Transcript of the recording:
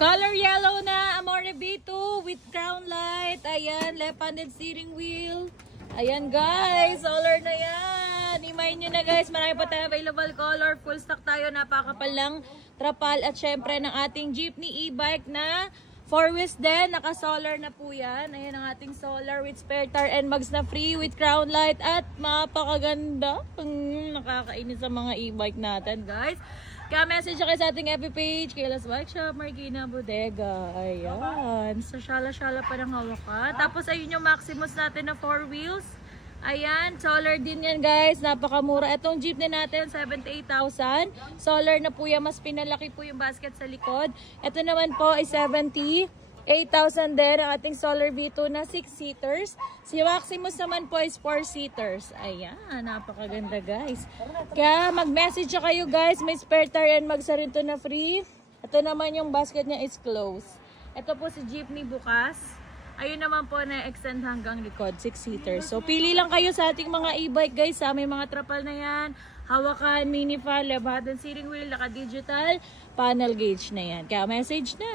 Color yellow na, Amore B2 with crown light. Ayan, left-handed steering wheel. Ayan guys, solar na yan. Imayin nyo na guys, marami pa tayo available color. Full stock tayo, napakapal lang trapal. At syempre ng ating jeepney e-bike na 4 wheels din, naka-solar na po yan. Ayan ang ating solar with spare tire and mags na free with crown light. At mapakaganda. Nakakainis sa mga e-bike natin guys. Kaya message kayo sa ating FB page, Kayla's Bike Shop, Marikina Bodega. Ayan. So, syala-syala pa ng hawakan. Tapos, ayun yung Maximus natin na 4 wheels. Ayan. Solar din yan, guys. Napakamura. Itong jeep na natin, 78,000. Solar na po yan. Mas pinalaki po yung basket sa likod. Ito naman po ay 78,000 din. Ang ating Solar V2 na 6-seaters. Si Maximus naman po is 4-seaters. Ayan. Napakaganda, guys. Kaya mag-message kayo, guys. May spare tire and magsarinto na free. Ito naman yung basket niya is closed. Ito po si jeepney bukas. Ayun naman po na-extend hanggang likod, 6-seaters. So, pili lang kayo sa ating mga e-bike, guys. May mga trapal na yan. Hawakan, mini-fan, left-handed steering wheel, naka-digital, panel gauge na yan. Kaya message na!